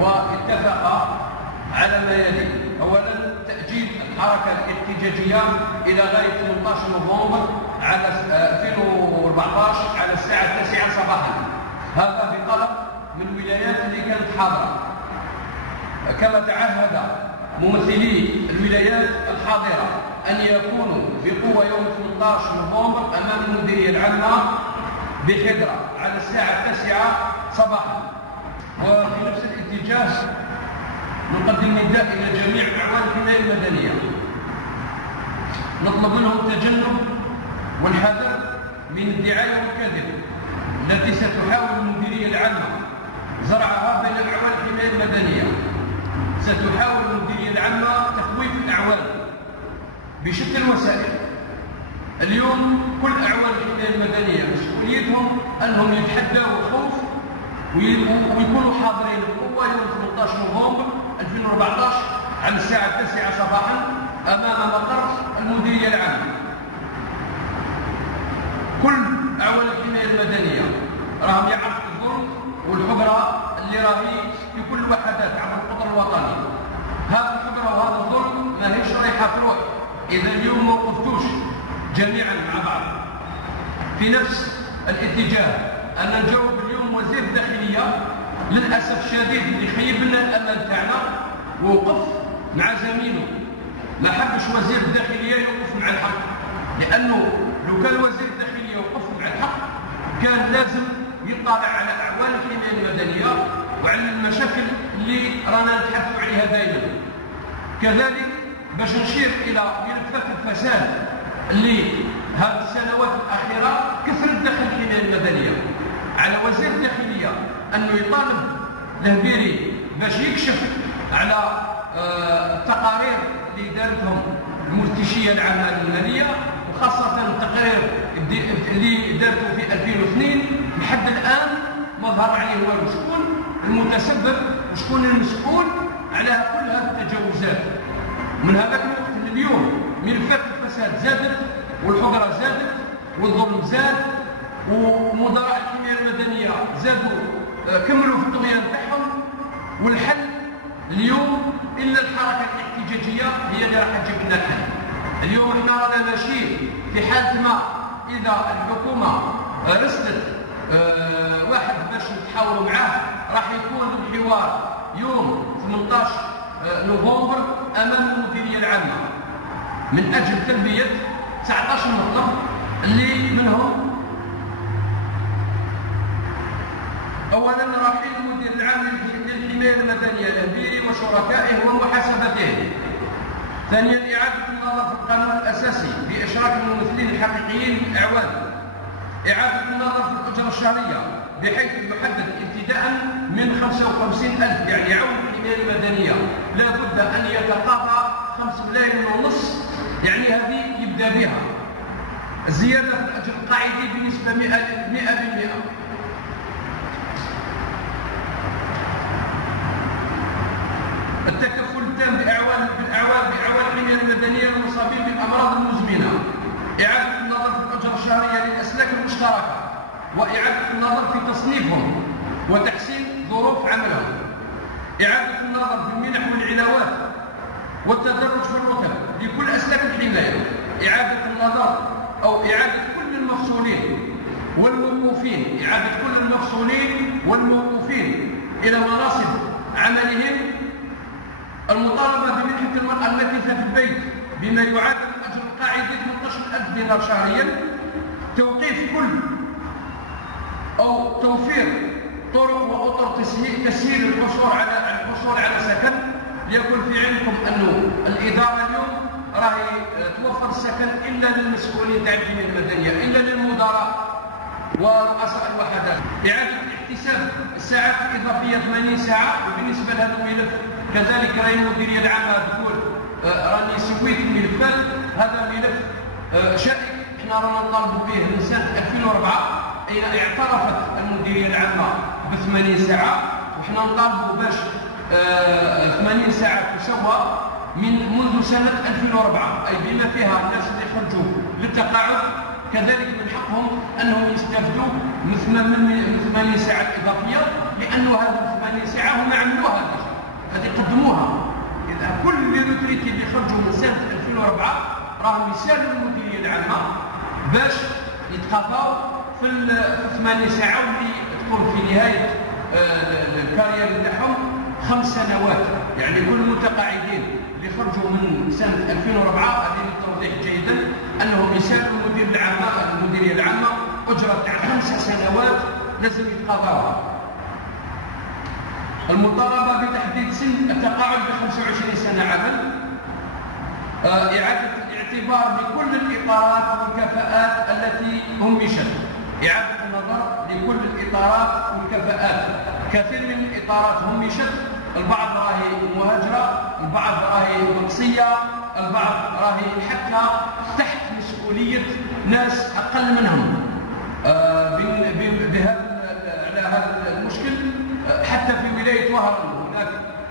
واتفق على ما يلي: أولا تأجيل الحركة الاحتجاجية إلى غاية 18 نوفمبر على 2014 على الساعة 9 صباحا، هذا بطلب من الولايات اللي كانت حاضرة، كما تعهد ممثلي الولايات الحاضرة أن يكونوا بقوة يوم 18 نوفمبر أمام المديرية العامة بحضرة على الساعة 9 صباحا. وفي نفس الاتجاه نقدم نداء إلى جميع أعوان الحماية المدنية، نطلب منهم التجنب والحذر من الدعاية والكذب التي ستحاول المديرية العامة زرعها بين أعوان الحماية المدنية. ستحاول المديرية العامة تخويف الأعوان بشتى الوسائل. اليوم كل أعوان الحماية المدنية مسؤوليتهم أنهم يتحدوا الخوف ويكونوا حاضرين بقوة يوم 18 نوفمبر 2014 على الساعة 9 صباحا أمام مقر المديرية العامة. كل أعوان الحماية المدنية راهم يعرفوا الظلم والحجرة اللي راهي في كل الوحدات عبر القطر الوطني. هذا الحجرة وهذا الظلم ما هيش رايحة تروح إذا اليوم ما وقفتوش جميعا مع بعض. في نفس الاتجاه أنا نجاوب اليوم وزير الداخلية للأسف الشديد اللي خيب لنا الأمل تاعنا ووقف مع زميله. ما حبش وزير الداخلية يوقف مع الحق، لأنه لو كان وزير الداخلية يوقف مع الحق كان لازم يطلع على أعوان الحماية المدنية وعلى المشاكل اللي رانا نتحدث عليها دائما. كذلك باش نشير إلى ملفات الفساد اللي هذه السنوات الأخيرة كثرت داخل الحماية المدنية، على وزير الداخلية أنه يطالب الهبيري باش يكشف على التقارير اللي دارتهم المفتشية العامة المالية، وخاصة التقرير اللي دارته في 2002. لحد الآن ما ظهر عليه والو شكون المتسبب وشكون المسؤول على كل هذه التجاوزات. من هذاك الوقت لليوم ملفات الفساد زادت والحجرة زادت والظلم زاد ومدراء الحماية المدنية زادوا كملوا في الطغيان تاعهم. والحل اليوم إلا الحركة الاحتجاجية هي اللي راح تجيب لنا الحل. اليوم احنا رانا ماشيين في حالة ما إذا الحكومة رسلت واحد باش نتحاوروا معاه راح يكون الحوار يوم 18 نوفمبر أمام المديرية العامة من أجل تلبية 19 مطلب اللي منهم: أولا رحيل المدير العام للحماية المدنية الهبيري وشركائه ومحاسبته. ثانيا إعادة النظر في القانون الأساسي بإشراك الممثلين الحقيقيين للأعوان. إعادة النظر في الأجرة الشهرية بحيث يحدد ابتداء من 55,000، يعني يعود الحماية المدنية لا بد أن يتقاضى 5 ملايين ونص، يعني هذه يبدأ بها. الزيادة في الأجر القاعدي بنسبة 100%. التكفل التام بأعوان الحماية المدنية المصابين بالأمراض المزمنة. إعادة النظر في الأجرة الشهرية للأسلاك المشتركة وإعادة النظر في تصنيفهم وتحسين ظروف عملهم. إعادة النظر في المنح والعلاوات والتدرج في الرتب لكل أسلاك الحماية. إعادة النظر أو إعادة كل المفصولين والموقوفين، إعادة كل المفصولين والموقوفين إلى مناصب عملهم. المطالبة بمنحة المرأة الماكثة في البيت بما يعادل الأجر القاعدي 18,000 دينار شهريا. توقيف كل أو توفير طرق وأطر تسهيل الحصول على سكن. ليكن في علمكم أنه الإدارة اليوم راهي توفر السكن إلا للمسؤولين تاع الحماية المدنية، إلا للمدراء ورؤساء الوحدات. إعادة احتساب الساعات الإضافية 80 ساعة. وبالنسبة لهذا الملف كذلك راهي المديرية العامة تقول راني سويت الملفات. هذا ملف شائك احنا رانا نطالبوا به من سنة 2004 أين اعترفت المديرية العامة ب 80 ساعة، وحنا نطالبوا باش 80 ساعة تسوى منذ سنة 2004، أي بما فيها الناس اللي خرجوا للتقاعد كذلك من حقهم أنهم يستفدوا من 80 ساعة إضافية، لأنه هذه 80 ساعة هم عملوها هذه قدموها. إذا كل لي روتريتي اللي خرجوا من سنة 2004 راهم يسالوا المديرية العامة باش يتقاضوا في 80 ساعة، واللي تكون في نهاية الكارير تاعهم 5 سنوات. يعني كل المتقاعدين اللي خرجوا من سنة 2004 هذه التوضيح جيدا أنهم يسالوا المديرية العامة أجرة تاع 5 سنوات لازم يتقاضوها. المطالبة بتحديد سن التقاعد ب 25 سنة عمل، إعادة الاعتبار لكل الإطارات والكفاءات التي همشت، إعادة النظر لكل الإطارات والكفاءات. كثير من الإطارات همشت، البعض راهي مهاجرة، البعض راهي مقصية، البعض راهي حتى تحت مسؤولية ناس أقل منهم. على هذا المشكل حتى في ولاية وهران هناك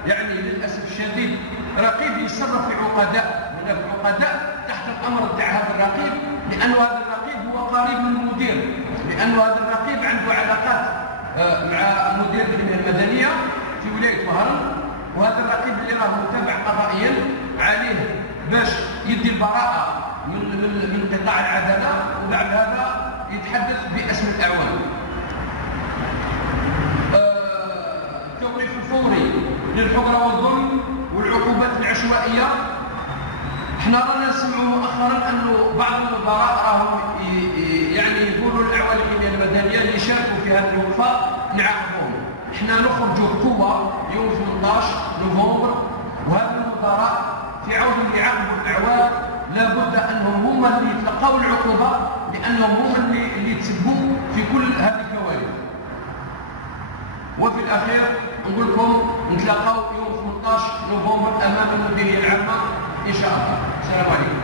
يعني للأسف الشديد رقيب يتصرف في عقداء، هناك عقداء تحت الأمر تاع هذا الرقيب، لأنه هذا الرقيب هو قريب من المدير، لأنه هذا الرقيب عنده علاقات مع مدير الخدمة المدنية في ولاية وهران، وهذا الرقيب اللي راه متابع قضائيا عليه باش يدي البراءة من قطاع العدالة، وبعد هذا يتحدث باسم الأعوان. التوقيف الفوري للحجرة والظلم والعقوبات العشوائية. احنا رانا نسمعوا مؤخرا انه بعض الوزراء راهم يعني يقولوا للاعوان الخدمة المدنية اللي شاركوا في هذه الوقفة نعاقبوهم. احنا نخرجوا بقوة يوم 18 نوفمبر، وهذا الوزراء في عوض يعاقبوا الاعوان لابد انهم هما اللي يتلقوا العقوبة، لانهم هما اللي يتسبوا في كل هذه الكوارث. وفي الاخير نقول لكم نتلاقاو يوم 18 نوفمبر امام المديرية العامة ان شاء الله. السلام عليكم.